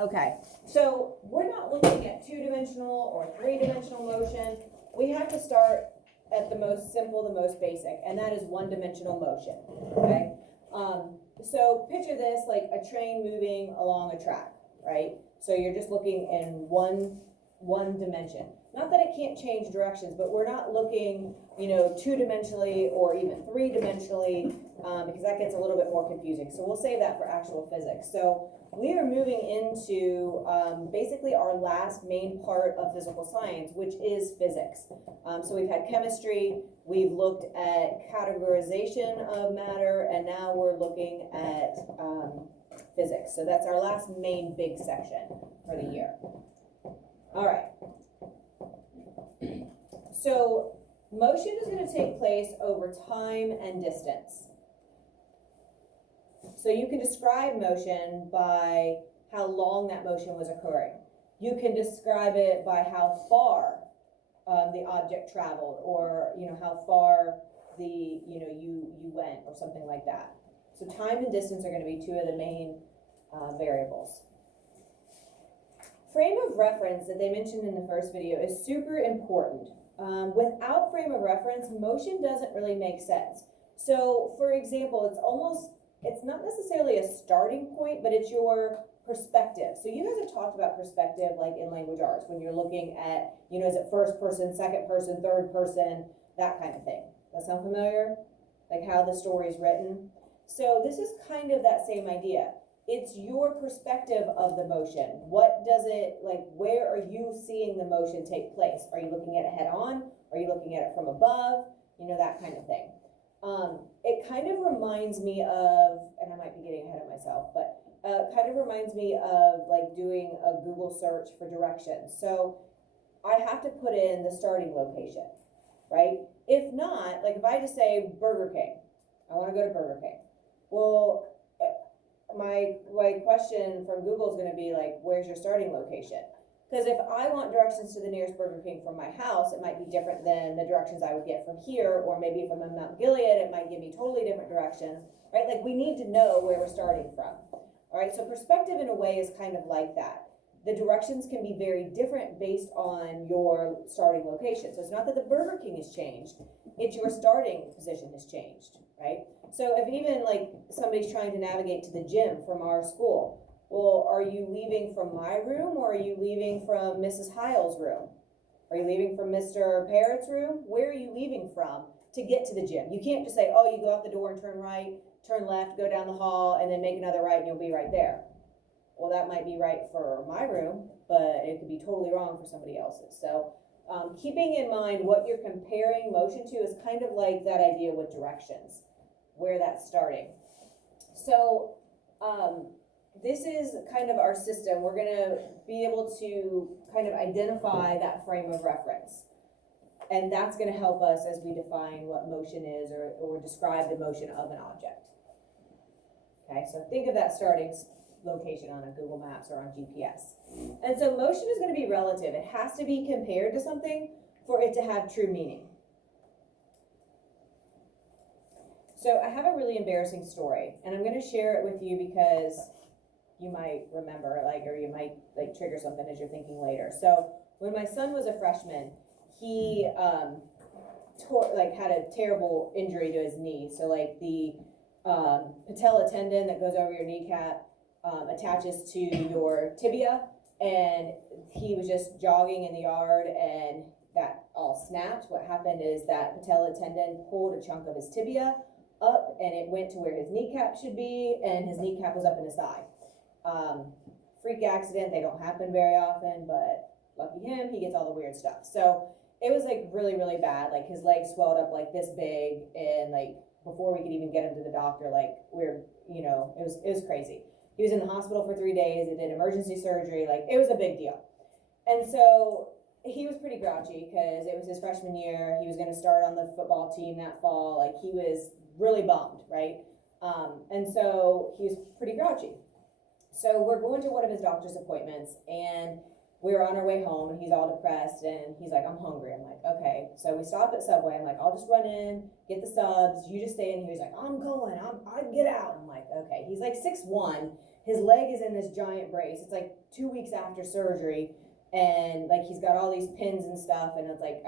Okay, so we're not looking at two-dimensional or three-dimensional motion. We have to start at the most simple, the most basic, and that is one-dimensional motion, okay? So picture this like a train moving along a track, right? So you're just looking in one dimension. Not that it can't change directions, but we're not looking, two-dimensionally or even three-dimensionally, because that gets a little bit more confusing. So we'll save that for actual physics. So we are moving into basically our last main part of physical science, which is physics. So we've had chemistry, we've looked at categorization of matter, and now we're looking at physics. So that's our last main big section for the year. All right. So motion is going to take place over time and distance. So you can describe motion by how long that motion was occurring. You can describe it by how far the object traveled, or how far you went, or something like that. So time and distance are going to be two of the main variables. Frame of reference that they mentioned in the first video is super important. Without frame of reference, motion doesn't really make sense. So for example, it's not necessarily a starting point, but it's your perspective. So you guys have talked about perspective like in language arts, when you're looking at, is it first person, second person, third person, that kind of thing. That sound familiar? Like how the story is written. So this is kind of that same idea. It's your perspective of the motion. What does it, where are you seeing the motion take place? Are you looking at it head on? Are you looking at it from above? That kind of thing. It kind of reminds me of, and I might be getting ahead of myself, but kind of reminds me of doing a Google search for directions. So I have to put in the starting location, right? If not, if I just say Burger King, I want to go to Burger King. Well, my question from Google is going to be where's your starting location? Because if I want directions to the nearest Burger King from my house, it might be different than the directions I would get from here, or maybe if I'm in Mount Gilead, it might give me totally different directions, right? We need to know where we're starting from. All right, so perspective in a way is kind of like that. The directions can be very different based on your starting location. So it's not that the Burger King has changed, it's your starting position has changed, right? So if even somebody's trying to navigate to the gym from our school, well, are you leaving from my room, or are you leaving from Mrs. Heil's room? Are you leaving from Mr. Parrott's room? Where are you leaving from to get to the gym? You can't just say, oh, you go out the door and turn right, turn left, go down the hall, and then make another right and you'll be right there. Well, that might be right for my room, but it could be totally wrong for somebody else's. So keeping in mind what you're comparing motion to is kind of like that idea with directions, where that's starting. So this is kind of our system. We're going to be able to kind of identify that frame of reference. And that's going to help us as we define what motion is, or describe the motion of an object. Okay, so think of that starting location on a Google Maps or on GPS. And so motion is going to be relative. It has to be compared to something for it to have true meaning. So I have a really embarrassing story, and I'm going to share it with you because you might remember, or you might trigger something as you're thinking later. So when my son was a freshman, he had a terrible injury to his knee. So the patella tendon that goes over your kneecap attaches to your tibia, and he was just jogging in the yard and that all snapped. What happened is that patella tendon pulled a chunk of his tibia up, and it went to where his kneecap should be, and his kneecap was up in his thigh. Freak accident, they don't happen very often, but lucky him, he gets all the weird stuff. So it was really, really bad. His legs swelled up this big, and before we could even get him to the doctor, it was crazy. He was in the hospital for 3 days. They did emergency surgery. It was a big deal. And so he was pretty grouchy because it was his freshman year. He was going to start on the football team that fall. He was really bummed, right? And so he was pretty grouchy. So we're going to one of his doctor's appointments, and we were on our way home, and he's all depressed, and he's like, I'm hungry. I'm like, okay. So we stop at Subway. I'm like, I'll just run in, get the subs. You just stay in here. He's like, I'm going. I get out. I'm like, okay. He's 6'1", his leg is in this giant brace. It's like 2 weeks after surgery, and like he's got all these pins and stuff, and it's like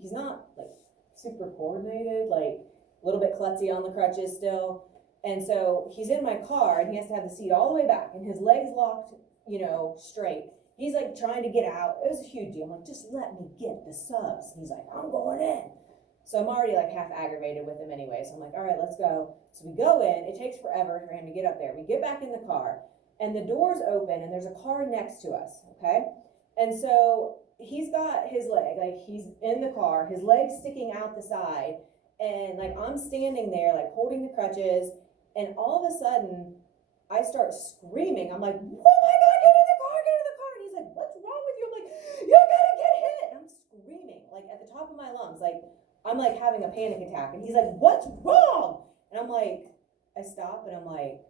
he's not like super coordinated, like a little bit klutzy on the crutches still. And so he's in my car, and he has to have the seat all the way back, and his legs locked, straight. He's like trying to get out. It was a huge deal. I'm like, just let me get the subs. He's like, I'm going in. So I'm already like half aggravated with him anyway. So I'm like, all right, let's go. So we go in. It takes forever for him to get up there. We get back in the car, and the door's open, and there's a car next to us, okay? And so he's got his leg, like he's in the car, his leg's sticking out the side, and like I'm standing there, like holding the crutches, and all of a sudden, I start screaming. I'm like, oh my God, get in the car, get in the car. And he's like, what's wrong with you? I'm like, you're gonna get hit. And I'm screaming, like at the top of my lungs, like I'm like having a panic attack. And he's like, what's wrong? And I'm like, I stop and I'm like,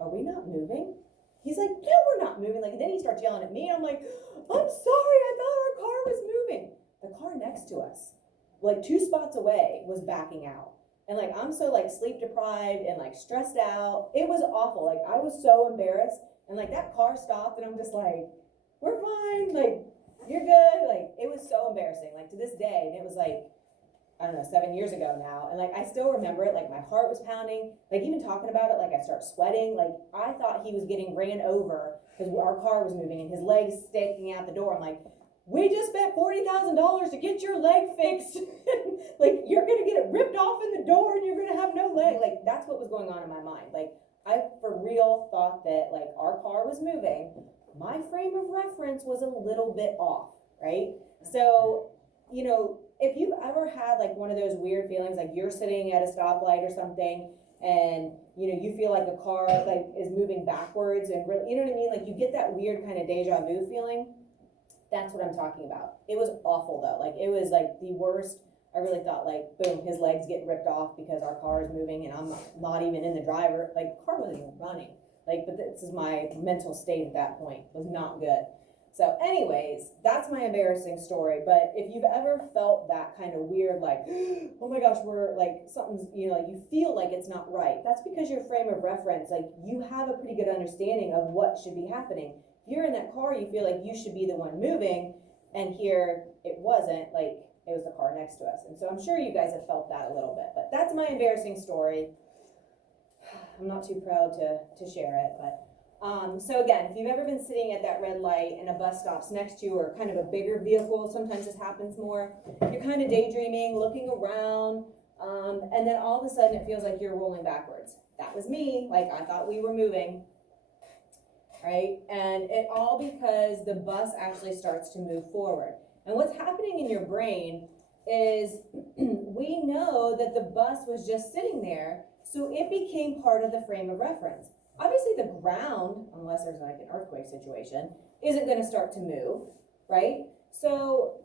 are we not moving? He's like, no, we're not moving. Like, and then he starts yelling at me. And I'm like, I'm sorry, I thought our car was moving. The car next to us, like 2 spots away, was backing out. And like, I'm so like sleep deprived and like stressed out. It was awful. Like, I was so embarrassed. And like that car stopped and I'm just like, we're fine. Like, you're good. Like, it was so embarrassing. Like to this day, and it was like, I don't know, 7 years ago now. And like, I still remember it. Like my heart was pounding. Like even talking about it, like I start sweating. Like I thought he was getting ran over because our car was moving and his legs sticking out the door. I'm like, we just spent $40,000 to get your leg fixed. Like, you're going to get it ripped off in the door and you're going to have no leg. Like, that's what was going on in my mind. Like, I for real thought that, like, our car was moving. My frame of reference was a little bit off, right? So, if you've ever had, like, one of those weird feelings, like you're sitting at a stoplight or something and, you feel like a car, like, is moving backwards and, you know what I mean? Like, you get that weird kind of deja vu feeling. That's what I'm talking about. It was awful though. Like it was like the worst. I really thought like, boom, his legs getting ripped off because our car is moving and I'm not even in the driver. Like the car wasn't even running. Like, but this is my mental state at that point. It was not good. So anyways, that's my embarrassing story. But if you've ever felt that kind of weird, like, oh my gosh, we're like something's, like you feel like it's not right. That's because your frame of reference, like you have a pretty good understanding of what should be happening. If you're in that car, you feel like you should be the one moving, and here it wasn't, like it was the car next to us. And so I'm sure you guys have felt that a little bit, but that's my embarrassing story. I'm not too proud to share it, but so again, if you've ever been sitting at that red light and a bus stops next to you or kind of a bigger vehicle, sometimes this happens more, you're kind of daydreaming, looking around, and then all of a sudden it feels like you're rolling backwards. That was me. Like I thought we were moving. Right? And it all because the bus actually starts to move forward. And what's happening in your brain is we know that the bus was just sitting there, so it became part of the frame of reference. Obviously the ground, unless there's like an earthquake situation, isn't going to start to move, right? So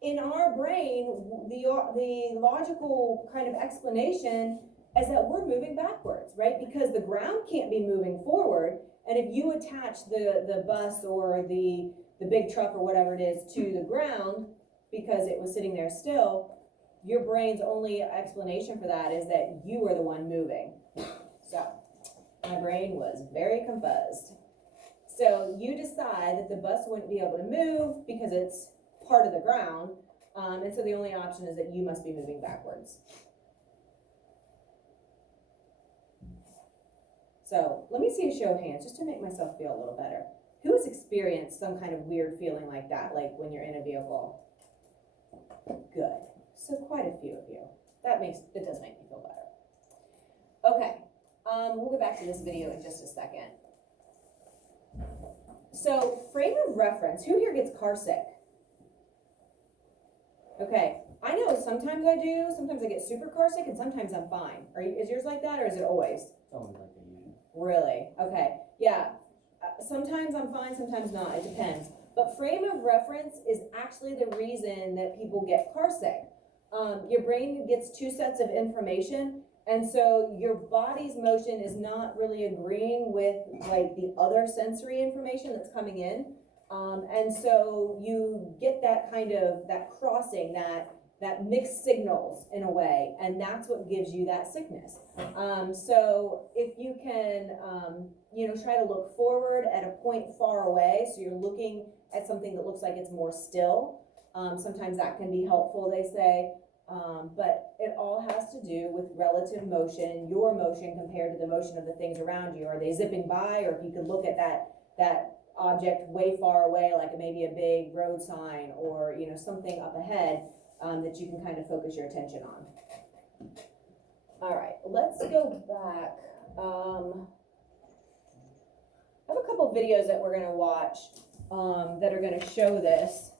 in our brain, the logical kind of explanation is that we're moving backwards, right? Because the ground can't be moving forward. And if you attach the bus or the big truck or whatever it is to the ground because it was sitting there still, your brain's only explanation for that is that you are the one moving. So my brain was very confused. So you decide that the bus wouldn't be able to move because it's part of the ground. And so the only option is that you must be moving backwards. So let me see a show of hands just to make myself feel a little better. Who has experienced some kind of weird feeling like that, like when you're in a vehicle? Good. So quite a few of you. It does make me feel better. Okay, we'll go back to this video in just a second. So frame of reference, who here gets car sick? Okay, I know sometimes I do, sometimes I get super car sick and sometimes I'm fine. Is yours like that or is it always? Always like that usually. Really? Okay. Yeah. Sometimes I'm fine, sometimes not. It depends. But frame of reference is actually the reason that people get car sick. Your brain gets 2 sets of information, and so your body's motion is not really agreeing with like the other sensory information that's coming in. And so you get that kind of, that crossing, that that mixed signals in a way, and that's what gives you that sickness. So if you can, try to look forward at a point far away, so you're looking at something that looks like it's more still. Sometimes that can be helpful, they say, but it all has to do with relative motion, your motion compared to the motion of the things around you. Are they zipping by, or if you could look at that object way far away, like maybe a big road sign or something up ahead, that you can kind of focus your attention on. All right, let's go back. I have a couple videos that we're going to watch that are going to show this.